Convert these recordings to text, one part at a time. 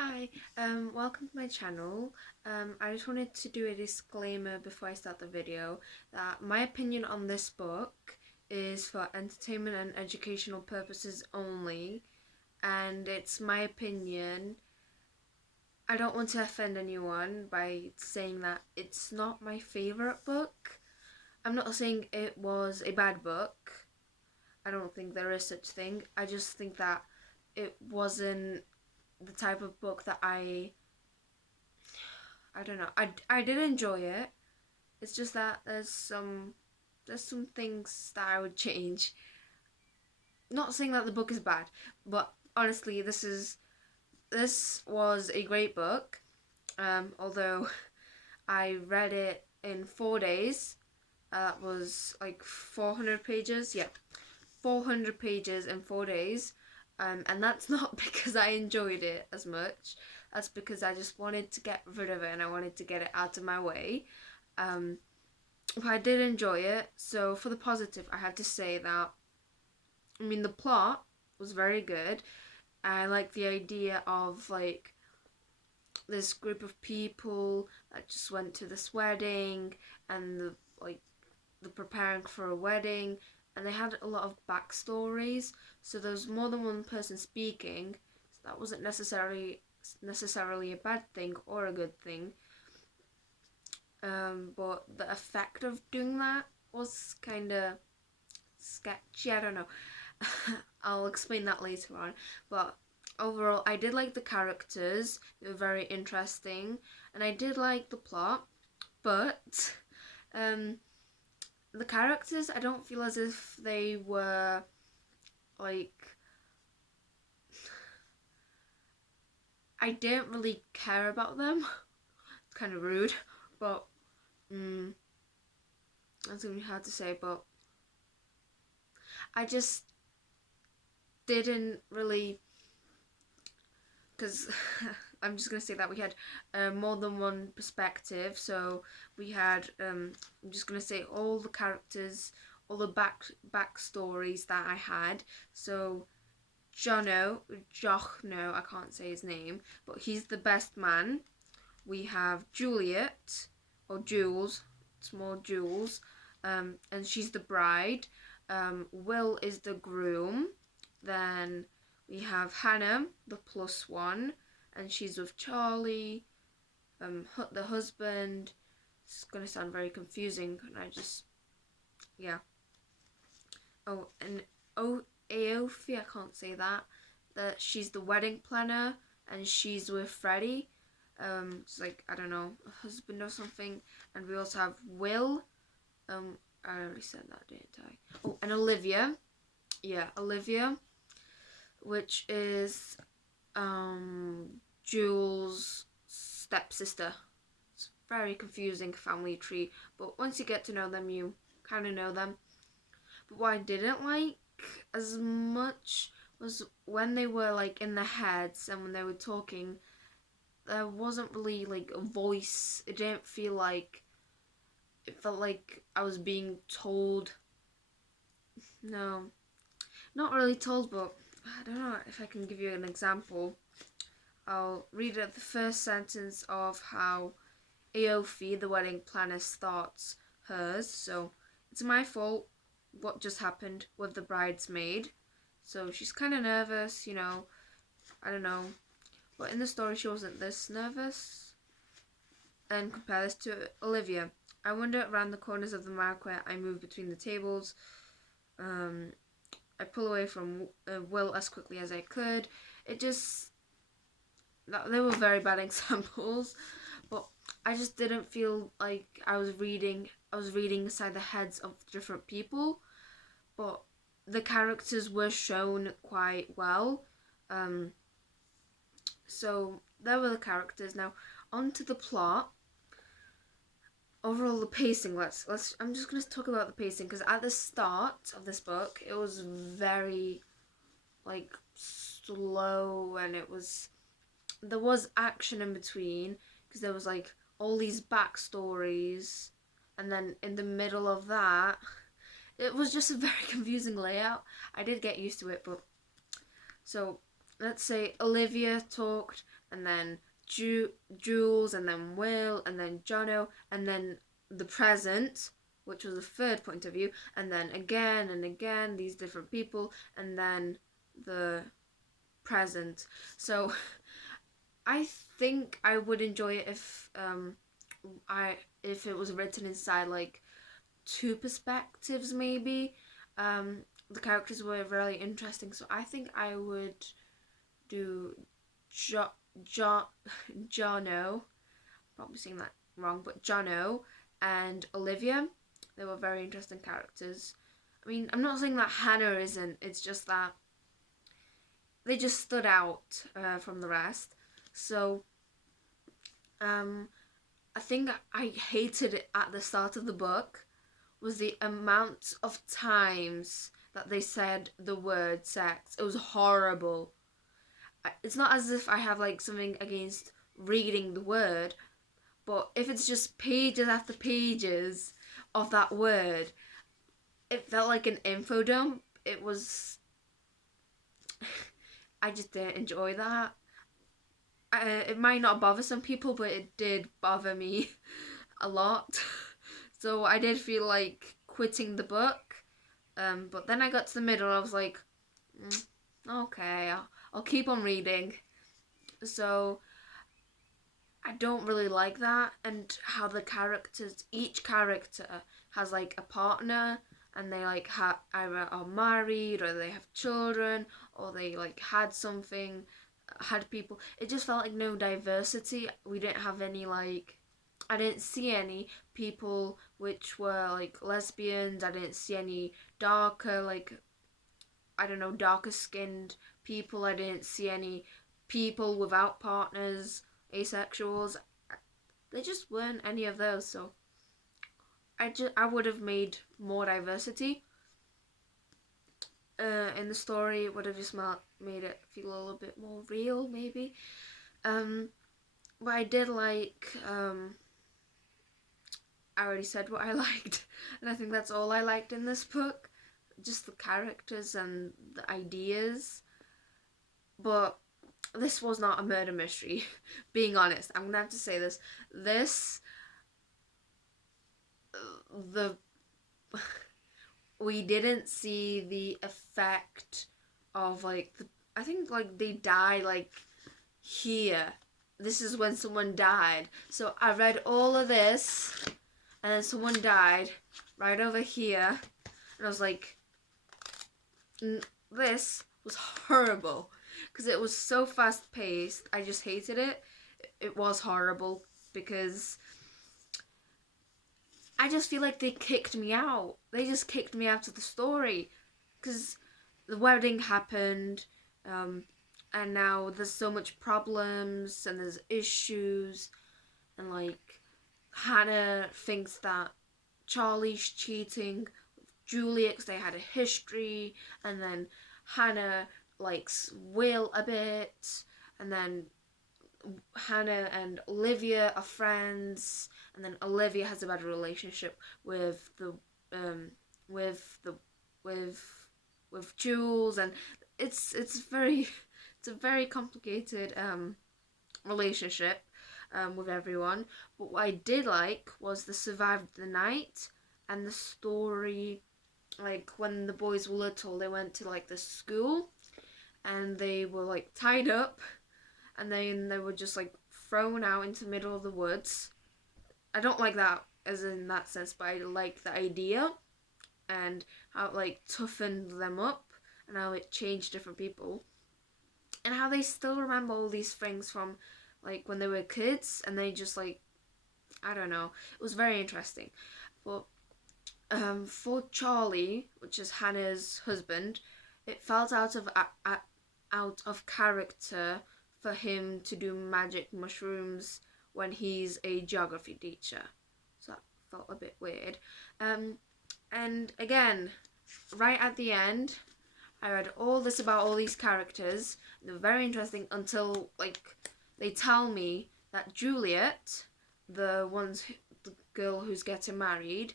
Hi, welcome to my channel. I just wanted to do a disclaimer before I start the video that my opinion on this book is for entertainment and educational purposes only, and it's my opinion. I don't want to offend anyone by saying that it's not my favourite book. I'm not saying it was a bad book. I don't think there is such thing. I just think that it wasn't the type of book that I don't know. I did enjoy it. It's just that there's some things that I would change. Not saying that the book is bad, but honestly, this was a great book. Although I read it in 4 days. That was like 400 pages. Yeah, 400 pages in 4 days. And that's not because I enjoyed it as much. That's because I just wanted to get rid of it and I wanted to get it out of my way. But I did enjoy it. So for the positive, I had to say that, the plot was very good. I like the idea of like this group of people that just went to this wedding and the preparing for a wedding, and they had a lot of backstories. So there was more than one person speaking. So that wasn't necessarily a bad thing or a good thing. But the effect of doing that was kind of sketchy. I don't know. I'll explain that later on. But overall, I did like the characters. They were very interesting, and I did like the plot. But the characters, I don't feel as if they were like. I didn't really care about them. It's kind of rude, but that's gonna be hard to say. But I just didn't really, because I'm just gonna say that we had more than one perspective. So we had I'm just gonna say all the characters, all the backstories that I had. So Jono, I can't say his name, but he's the best man. We have Juliet, or Jules, it's more Jules, and she's the bride. Will is the groom. Then we have Hannah, the plus one, and she's with Charlie, the husband. It's gonna sound very confusing, and yeah. Oh, and Aofi, I can't say that. That she's the wedding planner, and she's with Freddie. It's like, I don't know, a husband or something. And we also have Will. I already said that, didn't I? Oh, and Olivia. Yeah, Olivia, which is Jules' stepsister. It's a very confusing family tree, but once you get to know them, you kind of know them. But what I didn't like as much was when they were like in the heads and when they were talking, there wasn't really like a voice. It didn't feel like, it felt like I was being told. No, not really told, but I don't know if I can give you an example. I'll read out the first sentence of how Aofi, the wedding planner, starts hers. So, it's my fault what just happened with the bridesmaid. So she's kind of nervous, I don't know. But in the story, she wasn't this nervous. And compare this to Olivia. I wander around the corners of the marquee. I move between the tables. I pull away from Will as quickly as I could. It just, they were very bad examples, but I just didn't feel like I was reading inside the heads of different people, but the characters were shown quite well. So there were the characters. Now on to the plot. Overall, the pacing. I'm just gonna talk about the pacing, because at the start of this book, it was very like slow, and there was action in between, because there was like all these backstories, and then in the middle of that, it was just a very confusing layout. I did get used to it, but so let's say Olivia talked, and then Jules, and then Will, and then Jono, and then the present, which was the third point of view, and then again and again these different people, and then the present. So I think I would enjoy it if it was written inside like two perspectives maybe. The characters were really interesting, so I think I would do jo- jo- Jono, probably saying that wrong, but Jono and Olivia. They were very interesting characters. I mean, I'm not saying that Hannah isn't, it's just that they just stood out from the rest. So, I think I hated it at the start of the book was the amount of times that they said the word sex. It was horrible. It's not as if I have like something against reading the word, but if it's just pages after pages of that word, it felt like an info dump. It was. I just didn't enjoy that. It might not bother some people, but it did bother me a lot. So I did feel like quitting the book. But then I got to the middle, I was like, okay, I'll keep on reading. So I don't really like that, and how the characters, each character has like a partner, and they like either are married or they have children or they like had something, had people. It just felt like no diversity. We didn't have any like. I didn't see any people which were like lesbians. I didn't see any darker like, I don't know, darker skinned people. I didn't see any people without partners, asexuals. There just weren't any of those. So I would have made more diversity in the story. It would have just made it feel a little bit more real, maybe. But I did like. I already said what I liked, and I think that's all I liked in this book. Just the characters and the ideas. But this was not a murder mystery. Being honest, I'm gonna have to say this. This, the we didn't see the effect of like the. I think like they died like here. This is when someone died. So I read all of this, and then someone died right over here, and I was like, this was horrible because it was so fast paced. I just hated it. It was horrible because I just feel like they kicked me out. They just kicked me out of the story because the wedding happened, and now there's so much problems and there's issues, and like Hannah thinks that Charlie's cheating with Juliet because they had a history, and then Hannah likes Will a bit, and then Hannah and Olivia are friends, and then Olivia has a bad relationship with the um with the with with Jules, and it's very it's a very complicated relationship with everyone. But what I did like was the survived the night and the story. Like when the boys were little, they went to like the school and they were like tied up, and then they were just like thrown out into the middle of the woods. I don't like that as in that sense, but I like the idea and how it like toughened them up and how it changed different people and how they still remember all these things from like when they were kids, and they just like, I don't know, it was very interesting. But for Charlie, which is Hannah's husband, it felt out of character for him to do magic mushrooms when he's a geography teacher. So that felt a bit weird. And again, right at the end, I read all this about all these characters. They're very interesting until like they tell me that Juliet, the girl who's getting married,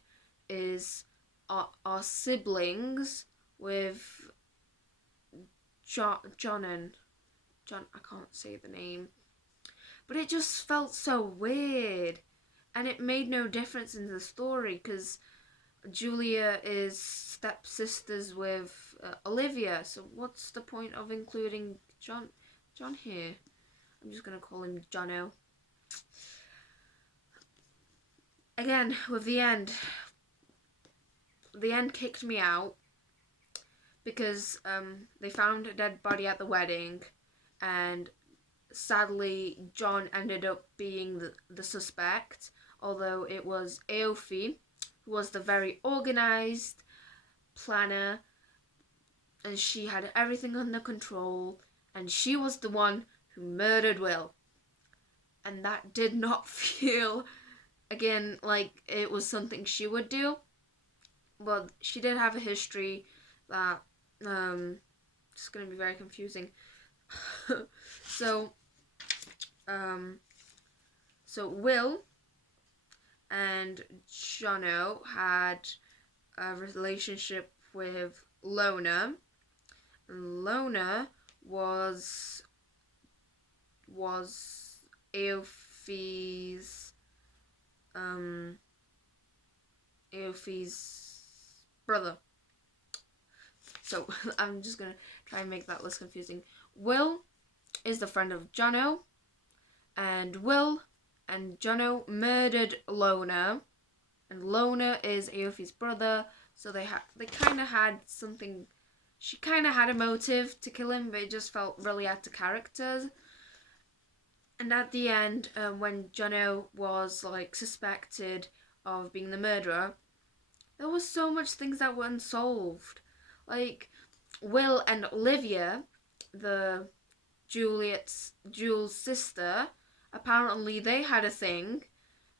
are siblings with Jonan. John, I can't say the name, but it just felt so weird, and it made no difference in the story because Julia is stepsisters with Olivia. So what's the point of including John here? I'm just gonna call him Jono. Again, with the end kicked me out because they found a dead body at the wedding, and sadly John ended up being the suspect, although it was Aoife who was the very organised planner, and she had everything under control, and she was the one who murdered Will. And that did not feel, again, like it was something she would do. Well, she did have a history that it's going to be very confusing. So Will and Jono had a relationship with Lona. And Lona was Aoife's brother. So I'm just gonna try and make that less confusing. Will is the friend of Jono, and Will and Jono murdered Lona, and Lona is Aoife's brother. So they kind of had something. She kind of had a motive to kill him, but it just felt really out of character. And at the end, when Jono was like suspected of being the murderer, there was so much things that were unsolved. Like Will and Olivia, the Jules' sister, apparently they had a thing,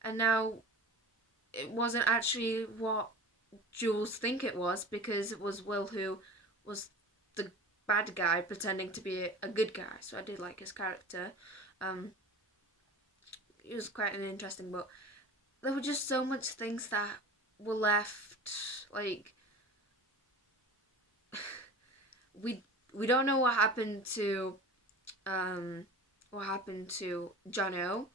and now it wasn't actually what Jules think it was, because it was Will who was the bad guy pretending to be a good guy. So I did like his character. It was quite an interesting book. There were just so much things that were left, like we don't know what happened to Jono.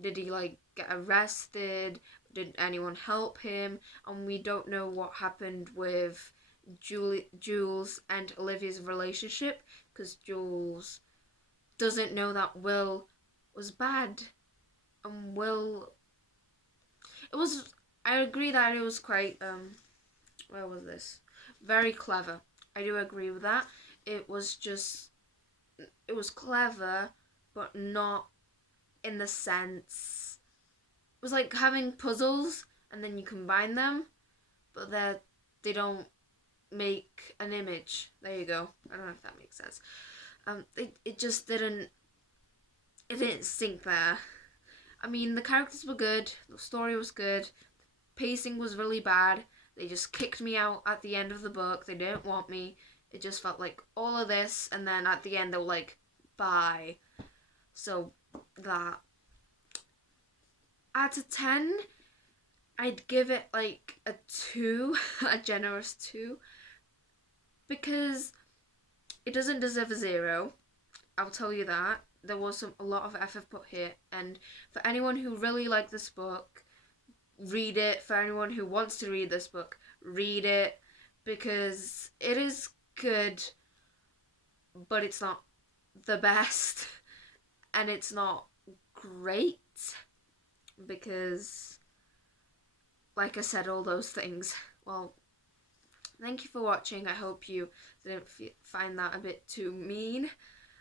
Did he like get arrested? Did anyone help him? And we don't know what happened with Jules and Olivia's relationship, because Jules doesn't know that Will was bad, and I agree that it was quite where was this? Very clever. I do agree with that. It was clever, but not in the sense. It was like having puzzles and then you combine them, but they don't make an image. There you go. I don't know if that makes sense. It just didn't. It didn't sink there. I mean, the characters were good. The story was good. Pacing was really bad. They just kicked me out at the end of the book. They didn't want me. It just felt like all of this, and then at the end they were like, bye. So that, out of 10, I'd give it like a 2, a generous 2, because it doesn't deserve a 0. I'll tell you that. There was a lot of effort put here, and for anyone who really liked this book, read it. For anyone who wants to read this book, read it, because it is good, but it's not the best, and it's not great, because, like I said, all those things. Well, thank you for watching. I hope you didn't find that a bit too mean.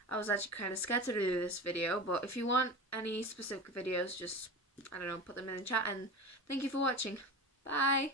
I was actually kind of scared to do this video, but if you want any specific videos, just, I don't know, put them in the chat, and thank you for watching. Bye!